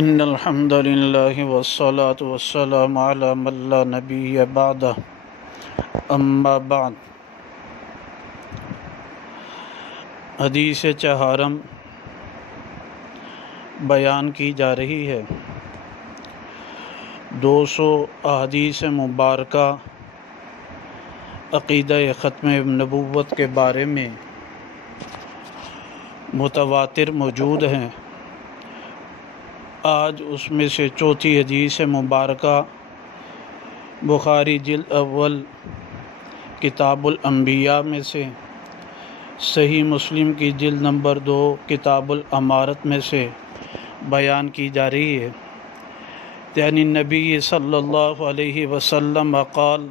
ان الحمد للہ والصلاة والسلام علی من لا نبی بعدہ اما بعد۔ حدیث چہارم بیان کی جا رہی ہے۔ 200 احادیث مبارکہ عقیدہ ختم نبوت کے بارے میں متواتر موجود ہیں۔ آج اس میں سے چوتھی حدیث مبارکہ بخاری جلد اول کتاب الانبیاء میں سے، صحیح مسلم کی جلد نمبر 2 کتاب الامارت میں سے بیان کی جا رہی ہے۔ یعنی نبی صلی اللہ علیہ وسلم قال،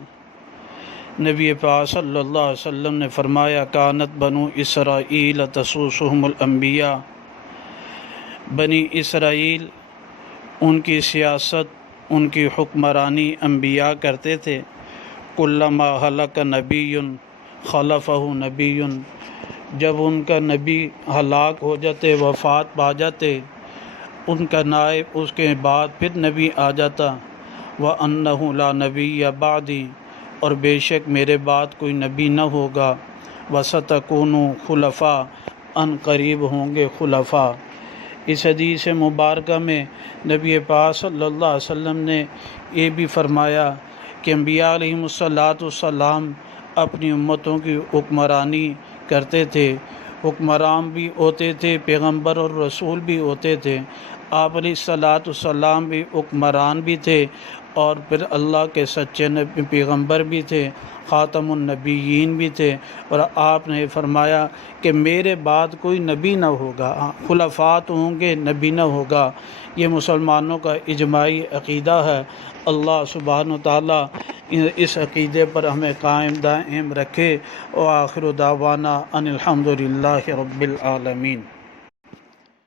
نبی پاک صلی اللہ علیہ وسلم نے فرمایا، کانت بنو اسرائیل تسوسهم الانبیاء، بنی اسرائیل ان کی سیاست، ان کی حکمرانی انبیاء کرتے تھے۔ کلما ہلک نبی خلفہ نبی، جب ان کا نبی ہلاک ہو جاتے، وفات پا جاتے، ان کا نائب اس کے بعد پھر نبی آ جاتا۔ وَأَنَّهُ لَا نَبِيَّ بَعْدِي، اور بے شک میرے بعد کوئی نبی نہ ہوگا۔ وَسَتَكُونُ خُلَفَاء، ان قریب ہوں گے خلفاء۔ اس حدیث مبارکہ میں نبی پاک صلی اللہ علیہ وسلم نے یہ بھی فرمایا کہ انبیاء علیہم السلام اپنی امتوں کی حکمرانی کرتے تھے، حکمران بھی ہوتے تھے، پیغمبر اور رسول بھی ہوتے تھے۔ آپ علیہ السلام بھی حکمران بھی تھے اور پھر اللہ کے سچے پیغمبر بھی تھے، خاتم النبیین بھی تھے۔ اور آپ نے فرمایا کہ میرے بعد کوئی نبی نہ ہوگا، خلفاء تو ہوں گے، نبی نہ ہوگا۔ یہ مسلمانوں کا اجماعی عقیدہ ہے۔ اللہ سبحانہ وتعالیٰ اس عقیدے پر ہمیں قائم دائم رکھے۔ وآخر دعوانا ان الحمد للہ رب العالمین۔